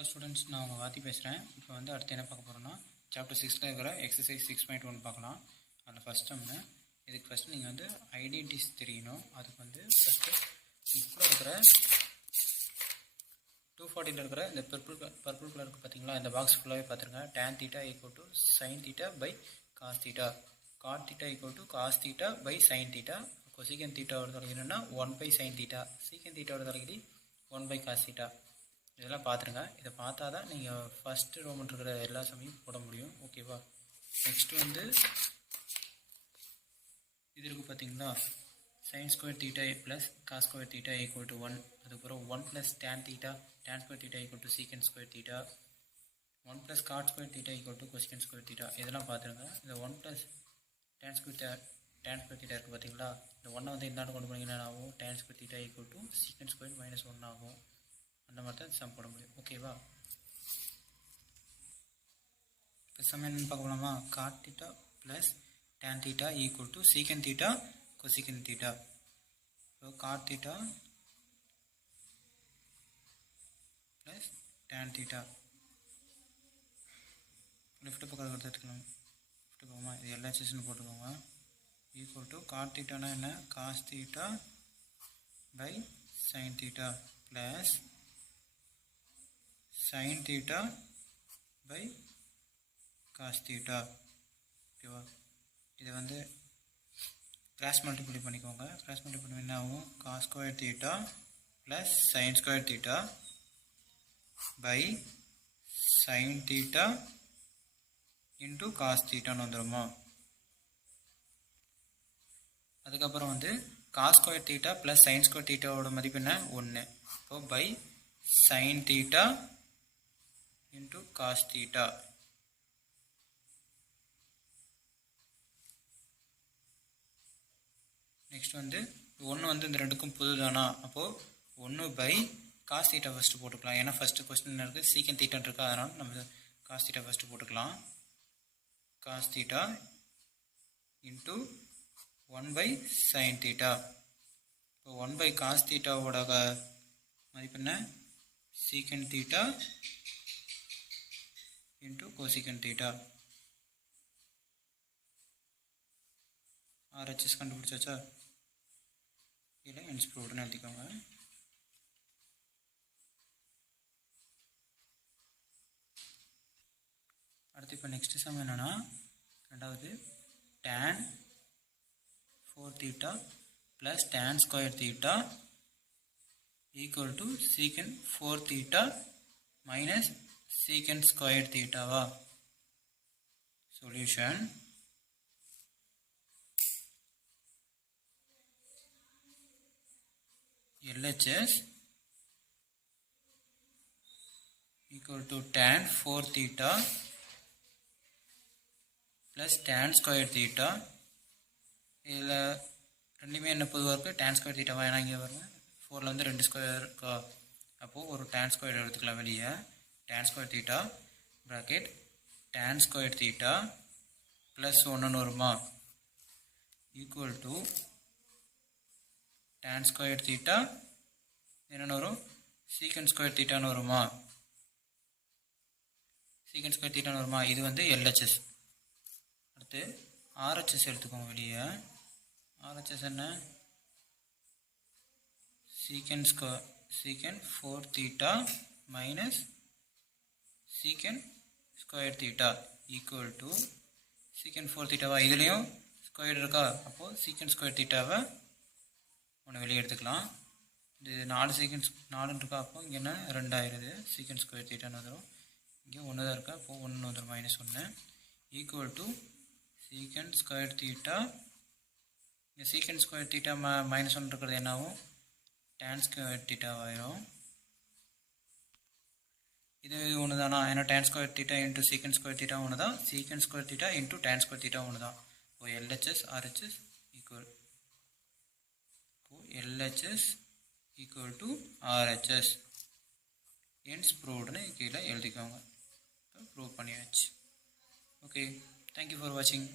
Hello students, நான் உங்கள் வாத்தி பேசுகிறேன். இப்போ வந்து அடுத்து என்ன பார்க்க போகிறோன்னா, சாப்டர் 6ல் இருக்கிற எக்ஸசைஸ் 6.1 பார்க்கலாம். அதில் ஃபஸ்ட் ஒன்று, இதுக்கு ஃபஸ்ட்டு நீங்கள் வந்து ஐடென்டிஸ் தெரியணும். அதுக்கு வந்து ஃபஸ்ட்டு புக்கில் இருக்கிற 240 இருக்கிற இந்த பர்பிள் கலருக்கு பார்த்தீங்களா, இந்த பாக்ஸ் ஃபுல்லாகவே பார்த்துருங்க. tan θ = sin θ by cos θ, cot θ = cos θ by sin θ, cosecant θ ஓட தலைகீழ் என்னன்னா 1/sin θ, secant θ ஓட தலைகீழ் 1/cos θ. இதெல்லாம் பார்த்துருங்க. இதை பார்த்தா தான் நீங்கள் ஃபஸ்ட்டு ரோமன் இருக்கிற எல்லா சமயம் போட முடியும். ஓகேவா? நெக்ஸ்ட்டு வந்து இது இருக்குது பார்த்தீங்களா, sin square θ + cos square θ = 1. அதுக்கப்புறம் 1 + tan θ, tan square θ = secant square θ, 1 + cot square θ = cosecant square θ. இதெல்லாம் பார்த்துருங்க. இந்த 1 + tan square θ இருக்குது பார்த்தீங்களா, இந்த 1 வந்து இந்தாண்டு கொண்டு போனீங்கன்னா ஆகும் tan square θ = secant square - 1 ஆகும். அந்த மாதிரி தான் சம் போட முடியும். ஓகேவா? இப்போ சம் என்னன்னு பார்க்க போகலாமா? cot θ + tan θ = secant θ cosecant θ. இப்போ cot θ + tan θ லெஃப்ட் பக்கம் எடுத்துக்கலாம். லெஃப்ட் பக்கமாக இது எல்லா செஷனும் போட்டுக்கோங்க. = cot θனா என்ன? cos θ by sin θ + sin θ by cos θ. ஓகேவா? இதை வந்து கிராஸ் மல்டிப்ளை பண்ணிக்கோங்க. கிராஸ் மல்டிப்ளை பண்ணி என்ன ஆகும்? cos square θ + sin square θ by sin θ into cos θன்னு வந்துடுமா? அதுக்கப்புறம் வந்து cos square θ + sin square θ ஓட மதிப்பு என்ன? 1. இப்போ by sin θ into cos θ. Next வந்து 1 வந்து இந்த ரெண்டுக்கும் புது தானா, அப்போது 1 by cos θ ஃபஸ்ட்டு போட்டுக்கலாம். ஏன்னா ஃபஸ்ட்டு கொஸ்டின் இருக்குது secant θன்னு இருக்குது, அதனால் நம்ம cos θ ஃபஸ்ட்டு போட்டுக்கலாம். cos θ into 1 by sin θ. இப்போ 1 by cos θ ஓட மதிப்பு என்ன? secant θ into cosecant θ. RHS கண்டுபிடிச்சாச்சா? இல்லை hence proved எழுதிக்கோங்க. அடுத்து இப்போ நெக்ஸ்ட் சம் என்னன்னா, ரெண்டாவது tan 4θ + tan square θ = secant 4θ minus secant square θவா? Solution LHS = tan 4θ + tan square θ. இதில் ரெண்டுமே என்ன பொதுவாக இருக்குது? tan square θவா? ஏன்னா இங்கே வருங்க 4ல் வந்து 2 ஸ்கொயர் இருக்கா, அப்போது ஒரு tan square எடுத்துக்கலாம் வெளியே. tan square θ bracket tan square θ + 1ன்னு வருமா? = tan square θ என்னென்னு வரும்? secant square θன்னு வருமா? secant square θன்னு வருமா? இது வந்து LHS. அடுத்து RHS எடுத்துக்கோங்க வெளியே. RHS என்ன? secant 4θ minus secant square θ = secant 4θவா? இதுலேயும் ஸ்கொயர் இருக்கா, அப்போது secant square θவை ஒன்று வெளியே எடுத்துக்கலாம். இது 4 secant 4 இருக்கா, அப்போது இங்கே என்ன 2 ஆயிடுது. secant square θன்னு வந்துடும். இங்கே 1 தான் இருக்கா, அப்போது 1 வந்துடும் -1 = secant square θ. இங்கே secant square θ -1 இருக்கிறது என்ன ஆகும்? tan square θ ஆயிரும். இது ஒன்று தானா? ஏன்னா tan square θ into secant square θ ஒன்று தான், secant square θ into tan square θ ஒன்று தான். இப்போ LHS RHS equal LHS = RHS. hence provedன்னு கீழே எழுதிக்கோங்க. ப்ரூவ் பண்ணியாச்சு. ஓகே, தேங்க்யூ ஃபார் வாட்சிங்.